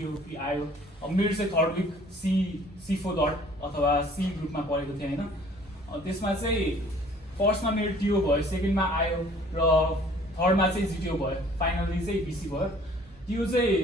जिटिओपी आयो। अब मेरो चाहिँ थर्ड विक C4 डट अथवा C ग्रुपमा पढेको थिएँ होइन। त्यसमा चाहिँ फर्स्टमा मेरो टिओ भयो, सेकेन्डमा आयो र थर्डमा चाहिँ जिटिओ भयो, फाइनली चाहिँ बिसी भयो। टिओ चाहिँ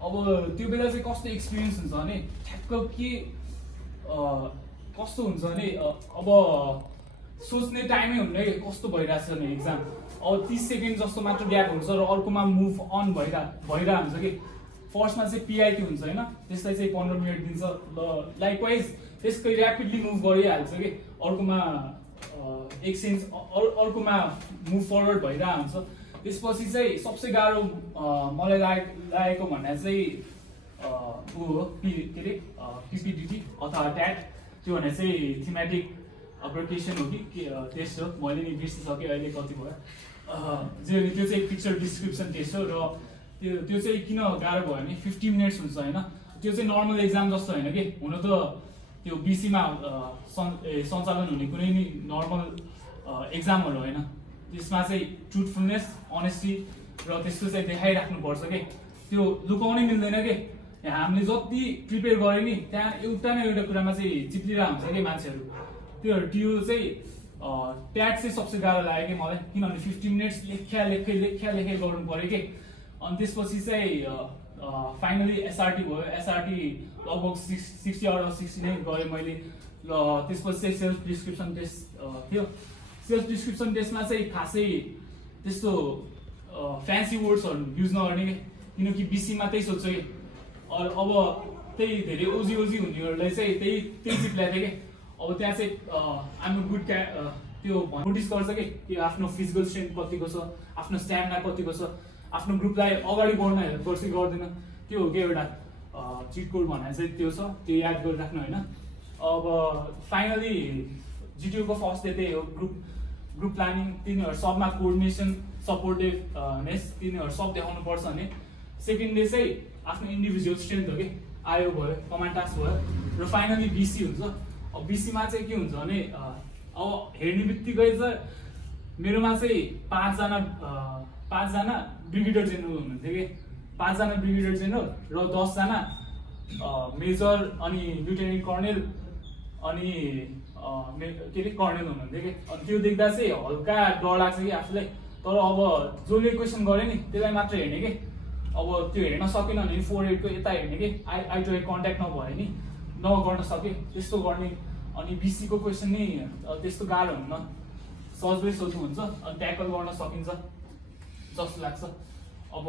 अब त्यो बेला चाहिँ कस्तो एक्सपिरियन्स हुन्छ भने ठ्याक्क के कस्तो हुन्छ भने अब सोच्ने टाइमै हुन्न कि कस्तो भइरहेको छ भने एक्जाम अब 30 सेकेन्ड जस्तो मात्र ग्याप हुन्छ र अर्कोमा मुभ अन भइरहेको हुन्छ कि। फर्स्टमा चाहिँ पिआइक्यू हुन्छ होइन, त्यसलाई चाहिँ 15 मिनट दिन्छ र लाइकवाइज त्यसकै ऱ्यापिडली मुभ गरिहाल्छ कि अर्कोमा एक्सचेन्ज अर्कोमा मुभ फरवर्ड भइरहेको हुन्छ। त्यसपछि चाहिँ सबसे गाह्रो मलाई लागेको भन्दा चाहिँ ऊ हो के अरे पिपिडिटी अथवा ट्याट, त्यो भने चाहिँ थीमेटिक एप्लिकेसन हो कि टेस्ट हो, मैले नि बिर्सिसकेँ अहिले कति भयो। त्यो चाहिँ पिक्चर डिस्क्रिप्सन टेस्ट हो र त्यो चाहिँ किन गाह्रो भयो भने 50 मिनट्स हुन्छ होइन। त्यो चाहिँ नर्मल एक्जाम जस्तो होइन कि, हुन त त्यो बिसीमा सञ्चालन हुने कुनै नि नर्मल एक्जामहरू होइन। त्यसमा चाहिँ ट्रुथफुलनेस, अनेस्टी र त्यस्तो चाहिँ देखाइराख्नुपर्छ कि, त्यो लुकाउनै मिल्दैन कि। हामीले जति प्रिपेयर गऱ्यो नि त्यहाँ एउटा न एउटा कुरामा चाहिँ चिप्लिरहेको हुन्छ कि मान्छेहरू। त्यो टिओ चाहिँ ट्याट चाहिँ सबसे गाह्रो लाग्यो कि मलाई, किनभने 50 मिनट्स लेख्या गर्नु पऱ्यो कि। अनि त्यसपछि चाहिँ फाइनली एसआरटी भयो। एसआरटी लगभग 60 आउट अफ 60 नै गरेँ मैले। र त्यसपछि चाहिँ सेल्फ डिस्क्रिप्सन टेस्ट थियो। सेल्फ डिस्क्रिप्सन टेस्टमा चाहिँ खासै त्यस्तो फ्यान्सी वर्ड्सहरू युज नगर्ने कि, किनकि बिसीमा त्यही सोध्छ कि। अब त्यही धेरै ओजी हुनेहरूलाई चाहिँ त्यही चिप्ल्याएको थियो कि। अब त्यहाँ चाहिँ आफ्नो गुड त्यो नोटिस गर्छ कि आफ्नो फिजिकल स्ट्रेन्थ कतिको छ, आफ्नो स्ट्यामिना कतिको छ, आफ्नो ग्रुपलाई अगाडि बढ्न हेल्प गर्छ कि गर्दैन, त्यो हो कि एउटा चिट कोड भनेर चाहिँ त्यो छ, त्यो याद गरिराख्नु होइन। अब फाइनली जिटिओको फर्स्ट डे त्यही हो, ग्रुप प्लानिङ, तिनीहरू सबमा कोअर्डिनेसन, सपोर्टिभनेस तिनीहरू सब देखाउनु पर्छ भने। सेकेन्ड डे चाहिँ आफ्नो इन्डिभिजुअल स्ट्रेन्थ हो कि, आयो भयो, कमान्ड टास्क भयो र फाइनली बिसी हुन्छ। अब बिसीमा चाहिँ के हुन्छ भने अब हेर्ने बित्तिकै चाहिँ मेरोमा चाहिँ पाँचजना ब्रिगेडियर जेनरल हुनुहुन्थ्यो कि, 5 जना ब्रिगेडियर जेनरल र 10 जना मेजर अनि लिeutenant कर्नेल अनि के अरे कर्नेल हुनुहुन्थ्यो कि। अनि त्यो देख्दा चाहिँ हल्का डर लाग्छ कि आफूलाई, तर अब जसले क्वेसन गरे नि त्यसलाई मात्र हेर्ने कि। अब त्यो हेर्न सकेन भने 48 को यता हेर्ने कि, आई टु आई कन्ट्याक्ट नभए नि नगर्न सके त्यस्तो गर्ने। अनि बिसीको क्वेसन नि त्यस्तो गाह्रो हुन्न, सहजै सोध्नुहुन्छ अनि ट्याकल गर्न सकिन्छ जस्तो लाग्छ। अब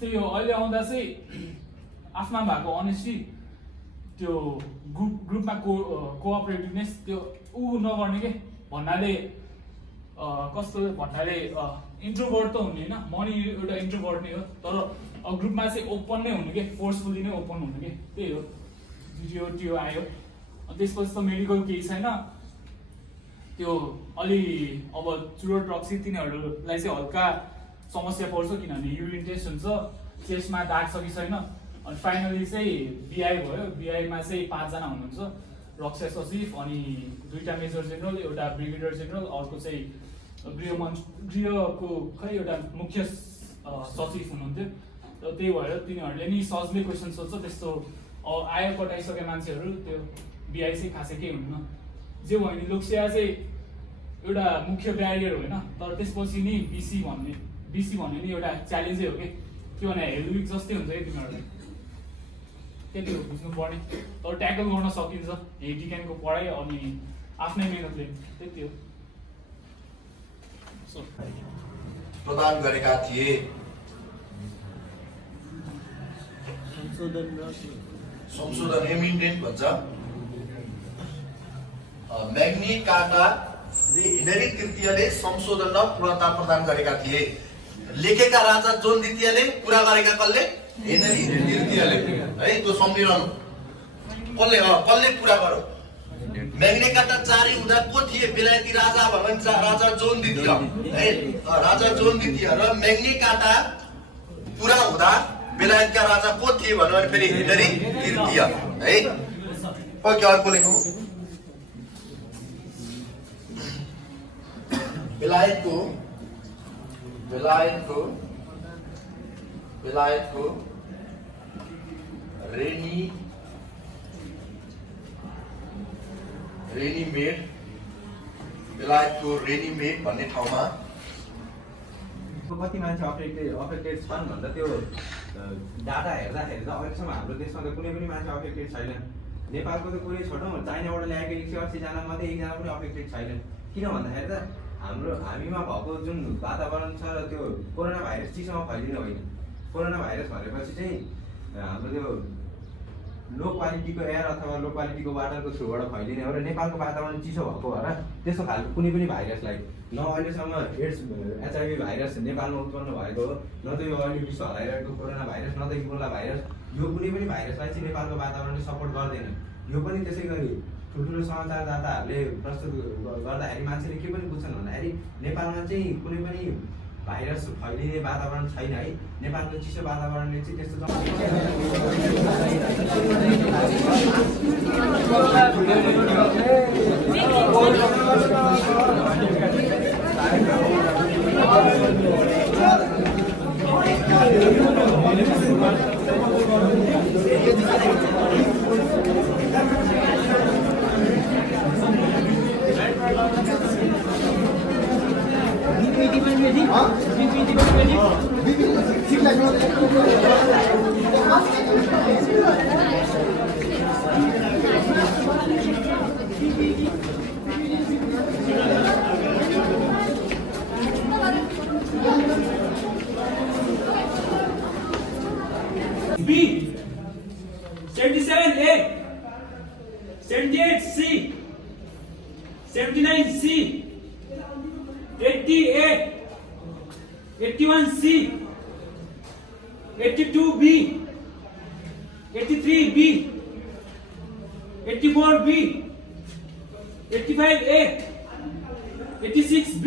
त्यही हो, अहिले आउँदा चाहिँ आफ्ना भएको अनेस्टी, त्यो ग्रुपमा कोअपरेटिभनेस त्यो नगर्ने के भन्नाले कस्तो भन्नाले इन्ट्रोभर्ट त हुने होइन, म नि एउटा इन्ट्रोभर्ट नै हो, तर ग्रुपमा चाहिँ ओपन नै हुनु के, फोर्सफुली नै ओपन हुनु के, त्यही हो। जिटिओ आयो। त्यसपछि त मेडिकल केही छैन, त्यो अलि अब चुरोट रक्सी तिनीहरूलाई चाहिँ हल्का समस्या पर्छ, किनभने युरिन टेस्ट हुन्छ, चेस्टमा दाग छ कि छैन। अनि फाइनली चाहिँ बिआई भयो। बिआईमा चाहिँ 5 जना हुनुहुन्छ, रक्षा सचिव अनि 2टा मेजर जेनरल, एउटा ब्रिगेडियर जेनरल, अर्को चाहिँ गृहको खै एउटा मुख्य सचिव हुनुहुन्थ्यो। र त्यही भएर तिनीहरूले नि सहजले क्वेसन सोध्छ, त्यस्तो आयो कटाइसके मान्छेहरू त्यो बिआई चाहिँ खासै केही हुन्न। जे भयो नि लोकसेवा चाहिँ एउटा मुख्य ब्यारियर होइन, तर त्यसपछि नि बिसी भन्ने नि एउटा च्यालेन्जै हो कि, के भने हेल्थ विक जस्तै हुन्छ कि तिनीहरूलाई, त्यति हो बुझ्नु पर्ने। तर ट्याकल गर्न सकिन्छ डिकेनको पढाइ अनि आफ्नै मेहनतले, त्यति हो। प्रदान गरेका थिए। संशोधन एमेन्डमेन्ट भन्छ। म्याग्नी कार्टाले हिनरी तृतीयले संशोधन र पूर्णता प्रदान गरेका थिए। लेखेका राजा जोन द्वितीयले, पुरा गरेका कसले? हेनरी तृतीयले है। त्यो सम्झिरहनु, कसले पुरा गर्यो? म्याग्नी कार्टा जारी हुँदा को थिए? बेलायती राजा भन्छ राजा जोन द्वितीय है, राजा जोन द्वितीय। र म्याग्नी कार्टा पुरा हुँदा बेलायतका राजा को थिए भन्नु भने फेरि हेनरी तृतीय है। के अर्को लेखौँ? बेलायतको रेनीमेड बेलायतको रेनीमेड भन्ने ठाउँमा कति मान्छे अफेक्टेड छन् भन्दा त्यो डाटा हेर्दाखेरि त अहिलेसम्म हाम्रो देशमा त कुनै पनि मान्छे अफेक्टेड छैन। नेपालको त कुरै छोटौँ, चाइनाबाट ल्याएको 180 जना मध्ये एकजना पनि अफेक्टेड छैन। किन भन्दाखेरि त हामीमा भएको जुन वातावरण छ र त्यो कोरोना भाइरस चिसोमा फैलिने होइन। कोरोना भाइरस भनेपछि चाहिँ हाम्रो त्यो लो क्वालिटीको एयर अथवा लो क्वालिटीको वाटरको थ्रुबाट फैलिने हो र नेपालको वातावरण चिसो भएको भएर त्यस्तो खालको कुनै पनि भाइरसलाई न अहिलेसम्म एड्स HIV भाइरस नेपालमा उत्पन्न भएको हो, न त यो अहिले विश्व हराइरहेको कोरोना भाइरस, न त इबोला भाइरस, यो कुनै पनि भाइरसलाई चाहिँ नेपालको वातावरणले सपोर्ट गर्दैन। यो पनि त्यसै गरी ठुल्ठुलो समाचारदाताहरूले प्रस्तुत गर्दाखेरि मान्छेले के पनि बुझ्छन् भन्दाखेरि नेपालमा चाहिँ कुनै पनि भाइरस फैलिने वातावरण छैन है। नेपालको चिसो वातावरणले चाहिँ त्यस्तो B, 77A, 78C, 79C, 80A, 81C, 82B, 83B, 84B, 85A, 86B,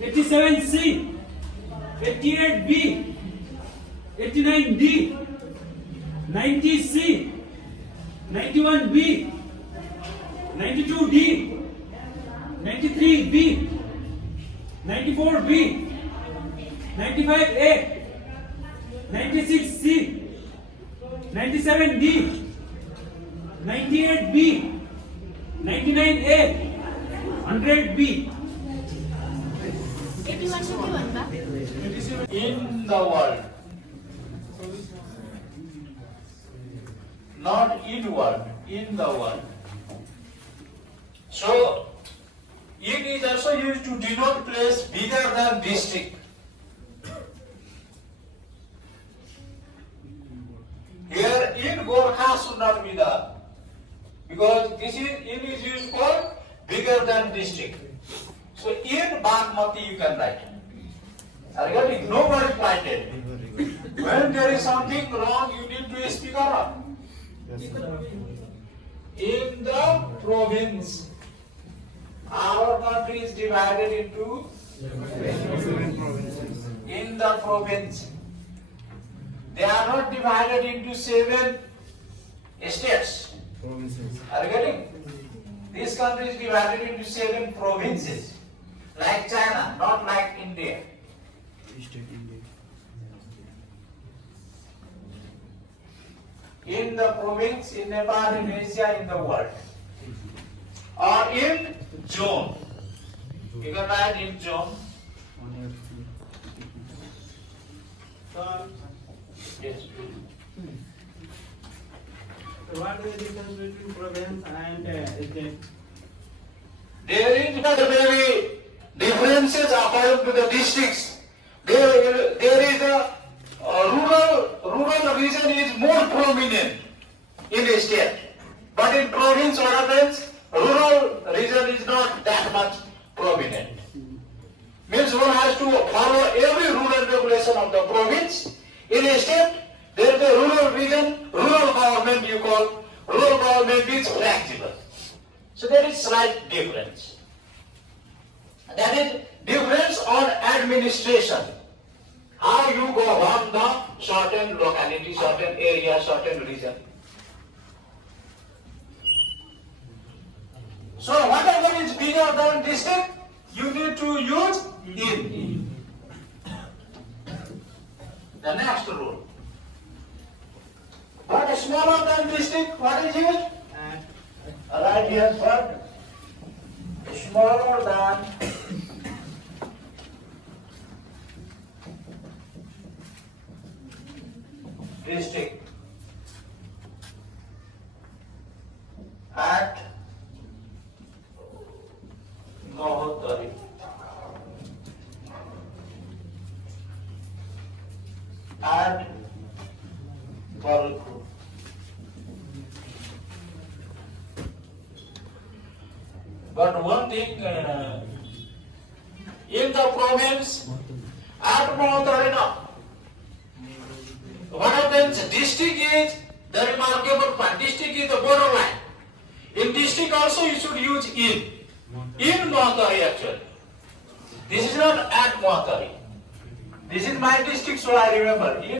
87C, 88B, 89D, 90C, 91B, 92D, 93B, 94B, 95A, 96C, 97D, 98B, 99A, 100B. in the world, not in world, in the world. So it is also used to denote place bigger than district. Here in Gorkha should not be there because this is it is used for bigger than district. So in Bagmati you can write. Regarding nobody planted. When there is something wrong, you need to speak up. In the province, our country is divided into in the province. They are not divided into 7 states. Are you getting? This country is divided into 7 provinces, like China, not like India. In the province, in Nepal, in Asia, in the world, or in zone. You can write in zone. Yes. So what is the difference between province and state? There is very differences according to the districts. There is a rural region is more prominent in a state, but in province what happens? Rural region is not that much prominent. Means one has to follow every rural regulation of the province. In a state, there is a rural region, rural government you call, rural government is flexible. So there is slight difference. That is difference on administration. How you go on the certain locality, certain area, certain region. So whatever is bigger than district, you need to use in. The next rule. smaller than district, what is used? Right here, front. Smaller than district. At Mahodari. At Balku. But one thing, in the province, at Mahodari, one of them district is the remarkable part. District is the borderline. In district also you should use in. In Mahodari actually. This is not at Mahodari. This is my district, so I remember. In